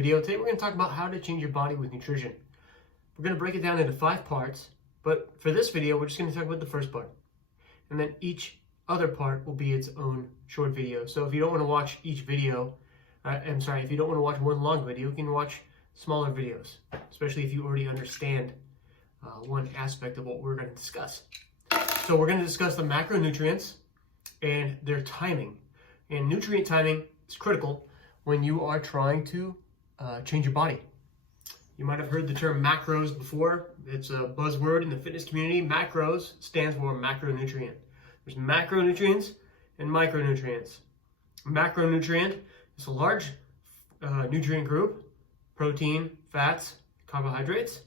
video. Today we're going to talk about how to change your body with nutrition. We're going to break it down into 5 parts, but for this video we're just going to talk about the first part. And then each other part will be its own short video. So if you don't want to watch each video, if you don't want to watch one long video, you can watch smaller videos, especially if you already understand one aspect of what we're going to discuss. So we're going to discuss the macronutrients and their timing. And nutrient timing is critical when you are trying to change your body. You might have heard the term macros before. It's a buzzword in the fitness community. Macros stands for macronutrient. There's macronutrients and micronutrients. Macronutrient is a large nutrient group: protein, fats, carbohydrates.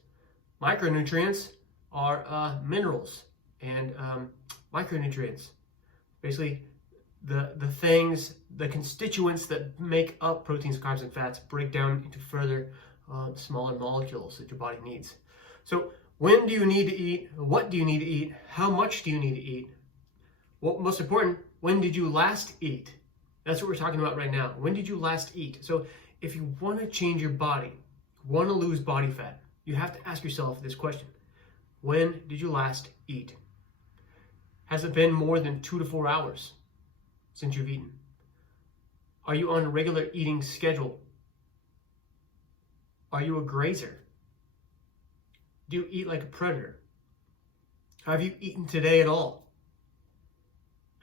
Micronutrients are minerals and micronutrients. Basically, the constituents that make up proteins, carbs, and fats break down into further smaller molecules that your body needs. So when do you need to eat? What do you need to eat? How much do you need to eat? Well, most important, when did you last eat? That's what we're talking about right now. When did you last eat? So if you want to change your body, want to lose body fat, you have to ask yourself this question. When did you last eat? Has it been more than 2 to 4 hours since you've eaten? Are you on a regular eating schedule? Are you a grazer? Do you eat like a predator? Have you eaten today at all?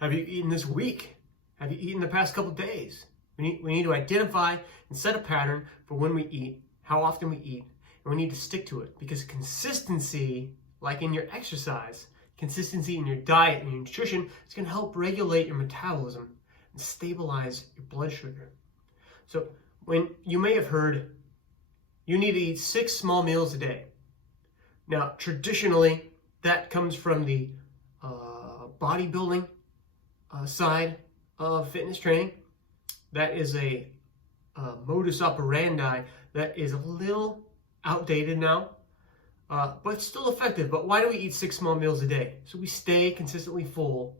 Have you eaten this week? Have you eaten the past couple days? We need to identify and set a pattern for when we eat, how often we eat, and we need to stick to it, because consistency, like in your exercise, consistency in your diet and your nutrition, is going to help regulate your metabolism and stabilize your blood sugar. So when you may have heard you need to eat 6 small meals a day. Now, traditionally, that comes from the bodybuilding side of fitness training. That is a modus operandi that is a little outdated now, but it's still effective. But why do we eat 6 small meals a day? So we stay consistently full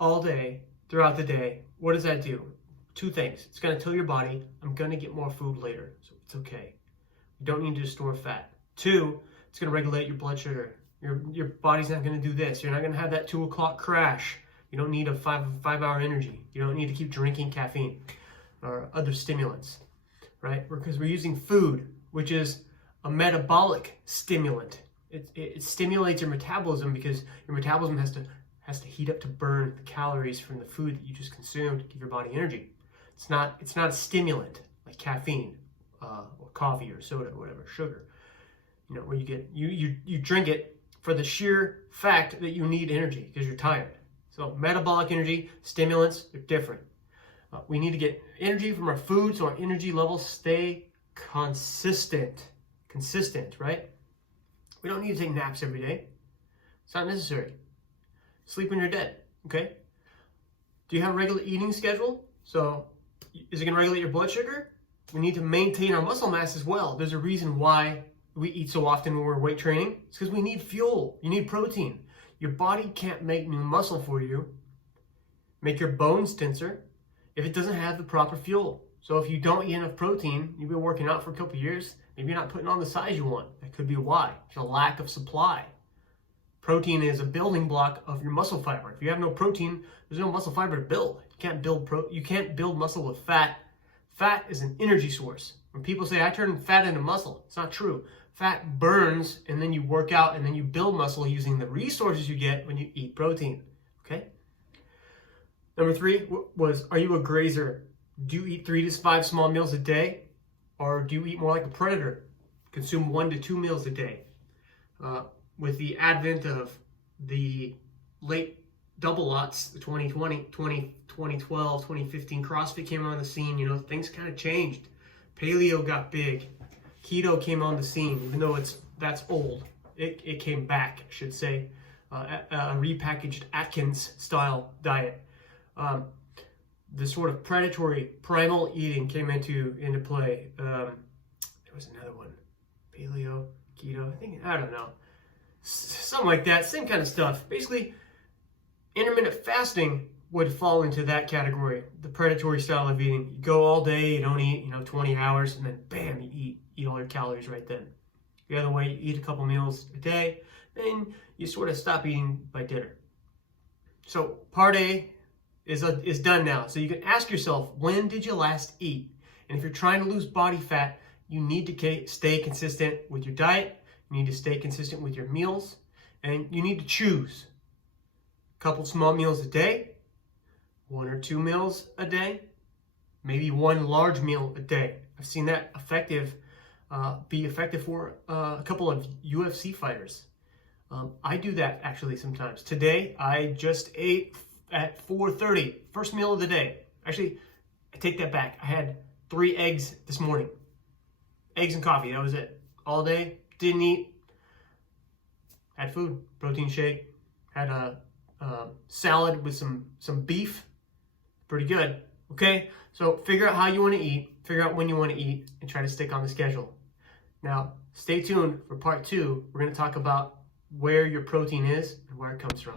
all day, throughout the day. What does that do? 2 things. It's going to tell your body, I'm going to get more food later, so it's okay. You don't need to store fat. 2, it's going to regulate your blood sugar. Your body's not going to do this. You're not going to have that 2 o'clock crash. You don't need a 5-hour energy. You don't need to keep drinking caffeine or other stimulants, right? Because we're using food, which is a metabolic stimulant. It stimulates your metabolism because your metabolism has to heat up to burn the calories from the food that you just consumed to give your body energy. It's not a stimulant like caffeine or coffee or soda or whatever, sugar. You know, where you drink it for the sheer fact that you need energy because you're tired. So metabolic energy, stimulants, they're different. We need to get energy from our food so our energy levels stay consistent, right? We don't need to take naps every day. It's not necessary. Sleep when you're dead, okay? Do you have a regular eating schedule? So is it going to regulate your blood sugar? We need to maintain our muscle mass as well. There's a reason why we eat so often when we're weight training. It's because we need fuel. You need protein. Your body can't make new muscle for you, make your bones denser, if it doesn't have the proper fuel. So if you don't eat enough protein, you've been working out for a couple of years, maybe you're not putting on the size you want. That could be why. It's a lack of supply. Protein is a building block of your muscle fiber. If you have no protein, there's no muscle fiber to build. You can't build muscle with fat. Fat is an energy source. When people say, I turn fat into muscle, it's not true. Fat burns, and then you work out, and then you build muscle using the resources you get when you eat protein, okay? Number 3 was, are you a grazer? Do you eat 3 to 5 small meals a day? Or do you eat more like a predator? Consume 1 to 2 meals a day. With the advent of the late double lots, the 2020, 2012, 2015, CrossFit came on the scene, you know, things kind of changed. Paleo got big. Keto came on the scene, even though that's old. It came back, I should say. A repackaged Atkins-style diet. The sort of predatory, primal eating came into play. There was another one. Paleo, keto, I don't know. Something like that, same kind of stuff. Basically, intermittent fasting would fall into that category, the predatory style of eating. You go all day, you don't eat, 20 hours, and then bam, you eat all your calories right then. The other way, you eat a couple meals a day, then you sort of stop eating by dinner. So part A is done now. So you can ask yourself, when did you last eat? And if you're trying to lose body fat, you need to stay consistent with your diet. You need to stay consistent with your meals. And you need to choose a couple small meals a day, 1 or 2 meals a day, maybe 1 large meal a day. I've seen that be effective for a couple of UFC fighters. I do that actually sometimes. Today, I just ate at 4:30, first meal of the day. Actually, I take that back. I had 3 eggs this morning. Eggs and coffee, that was it. All day, didn't eat. Had food, protein shake. Had a salad with some beef. Pretty good, okay? So figure out how you want to eat, figure out when you want to eat, and try to stick on the schedule. Now, stay tuned for part 2. We're going to talk about where your protein is and where it comes from.